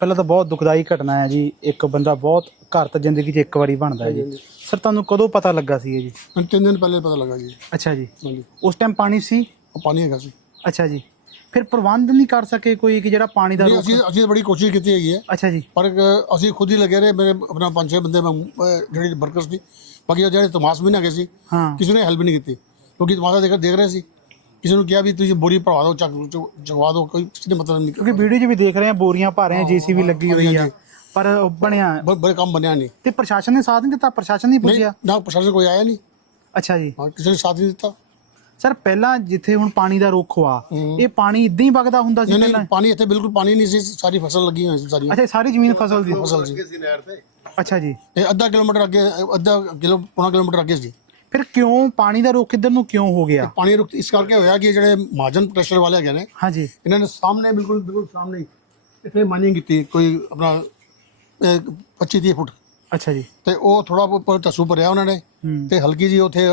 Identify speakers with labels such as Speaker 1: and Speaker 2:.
Speaker 1: ਪਹਿਲਾਂ ਤਾਂ ਬਹੁਤ ਦੁਖਦਾਈ ਘਟਨਾ ਹੈ ਜੀ। ਇੱਕ ਬੰਦਾ ਬਹੁਤ ਘਰ ਤਾਂ ਜ਼ਿੰਦਗੀ 'ਚ ਇੱਕ ਵਾਰੀ ਬਣਦਾ ਹੈ ਜੀ। ਸਰ ਤੁਹਾਨੂੰ ਕਦੋਂ ਪਤਾ ਲੱਗਾ ਸੀ ਇਹ ਜੀ?
Speaker 2: ਮੈਨੂੰ ਤਿੰਨ ਦਿਨ ਪਹਿਲੇ ਪਤਾ ਲੱਗਾ ਜੀ।
Speaker 1: ਅੱਛਾ ਜੀ।
Speaker 2: ਹਾਂਜੀ।
Speaker 1: ਉਸ ਟਾਈਮ ਪਾਣੀ ਸੀ?
Speaker 2: ਉਹ ਪਾਣੀ ਹੈਗਾ ਸੀ।
Speaker 1: ਅੱਛਾ ਜੀ। ਫਿਰ ਪ੍ਰਬੰਧ ਨਹੀਂ ਕਰ ਸਕੇ ਕੋਈ ਕਿ ਜਿਹੜਾ ਪਾਣੀ ਦਾ
Speaker 2: ਨਹੀਂ
Speaker 1: ਰੋਕ
Speaker 2: ਅਸੀਂ ਅਸੀਂ ਤਾਂ ਬੜੀ ਕੋਸ਼ਿਸ਼ ਕੀਤੀ ਹੈਗੀ ਹੈ।
Speaker 1: ਅੱਛਾ ਜੀ।
Speaker 2: ਪਰ ਅ, ਅਸੀਂ ਖੁਦ ਹੀ ਲੱਗੇ ਰਹੇ। ਮੇਰੇ ਆਪਣਾ ਪੰਜ ਛੇ ਬੰਦੇ ਮੈਂ ਅ, ਜਿਹੜੇ ਵਰਕਰਸ ਸੀ। ਬਾਕੀ ਉਹ ਜਿਹੜੇ ਤਮਾਸ ਵੀ ਨਾ ਗਏ ਸੀ
Speaker 1: ਹਾਂ।
Speaker 2: ਕਿਸੇ ਨੇ ਹੈਲਪ ਨਹੀਂ ਕੀਤੀ। ਕਿਉਂਕਿ ਤਮਾਸ਼ਾ ਦੇਖ ਦੇਖ ਰਹੇ ਸੀ। ਕਿਸੇ ਨੂੰ ਕਿਹਾ ਵੀ ਤੁਸੀਂ ਬੋਰੀ ਭਰਵਾ ਦਿਓ ਚੱਕ ਚੁ- ਚੁਕਵਾ ਦਿਓ ਕੋਈ ਕਿਸੇ ਨੇ ਮਤਲਬ ਨਹੀਂ।
Speaker 1: ਕਿਉਂਕਿ ਵੀਡੀਓ 'ਚ ਵੀ ਦੇਖ ਰਹੇ ਆ ਬੋਰੀਆਂ ਭਰ ਰਹੇ ਆ ਜੀਸੀਬੀ ਲੱਗੀ ਹੋਈ ਆ। ਪਰ ਉਹ ਬਣਿਆ।
Speaker 2: ਬ- ਬੜੇ ਕੰਮ ਬਣਿਆ ਨਹੀਂ।
Speaker 1: ਤੇ ਪ੍ਰਸ਼ਾਸਨ ਨੇ ਸਾਥ ਨਹੀਂ ਦਿੱਤਾ? ਪ੍ਰਸ਼ਾਸਨ ਨਹੀਂ
Speaker 2: ਨਹੀਂ
Speaker 1: ਪੁੱਛਿਆ
Speaker 2: ਨਾ ਪ੍ਰਸ਼ਾਸਨ ਕੋਈ ਆਇਆ ਨਹੀਂ।
Speaker 1: ਅੱਛਾ ਜੀ।
Speaker 2: ਹਾਂ ਕਿਸੇ ਨੇ ਸਾਥ ਨਹੀਂ ਦਿੱਤਾ।
Speaker 1: ਸਰ ਪਹਿਲਾਂ ਜਿੱਥੇ ਹੁਣ ਪਾਣੀ ਦਾ ਰੁੱਖ ਹੋਆ
Speaker 2: ਹੂੰ।
Speaker 1: ਇਹ ਪਾਣੀ ਇਦਾਂ ਹੀ ਵਗਦਾ ਹੁੰਦਾ ਸੀ
Speaker 2: ਨਹੀਂ
Speaker 1: ਪਹਿਲਾਂ?
Speaker 2: ਨਹੀਂ ਪਾਣੀ ਇੱਥੇ ਬਿਲਕੁਲ ਪਾਣੀ ਨਹੀਂ ਸੀ ਸਾਰੀ ਫਸਲ ਲੱਗੀ ਹੋਈ ਸੀ ਸਾਰੀ।
Speaker 1: ਅੱਛਾ ਇਹ ਸਾਰੀ ਜ਼ਮੀਨ ਫਸਲ ਦੀ।
Speaker 2: ਫਸਲ ਸੀ।
Speaker 1: ਅੱਛਾ ਜੀ।
Speaker 2: ਇਹ ਅੱਧਾ ਕਿਲੋਮੀਟਰ ਅੱਗੇ ਅੱਧਾ ਕਿਲੋ ਪੌਣਾ ਕਿਲੋਮੀਟਰ ਅੱਗੇ ਸੀ।
Speaker 1: ਫਿਰ ਕਿਉਂ ਪਾਣੀ ਦਾ ਰੁੱਖ ਇੱਧਰ ਨੂੰ ਕਿਉਂ ਹੋ ਗਿਆ?
Speaker 2: ਪਾਣੀ ਰੁਕ ਇਸ ਕਰਕੇ ਹੋਇਆ ਕਿ ਜਿਹੜੇ ਮਹਾਜਨ ਪ੍ਰੈਸ਼ਰ ਵਾਲੇ ਹੈਗੇ ਨੇ
Speaker 1: ਹਾਂਜੀ।
Speaker 2: ਇਹਨਾਂ ਨੇ ਸਾਹਮਣੇ ਬਿਲਕੁਲ ਬਿਲਕੁਲ ਸਾਹਮਣੇ ਇੱਥੇ ਮਾਈਨਿੰਗ ਕੀਤੀ ਕੋਈ ਆਪਣਾ 25 30 ਫੁੱਟ।
Speaker 1: ਅੱਛਾ ਜੀ।
Speaker 2: ਤੇ ਉਹ ਥੋੜਾ ਉੱਪਰ ਧੱਸੂ ਭਰਿਆ ਉਹਨਾਂ ਨੇ ਤੇ ਹਲਕੀ ਜੀ ਉੱਥੇ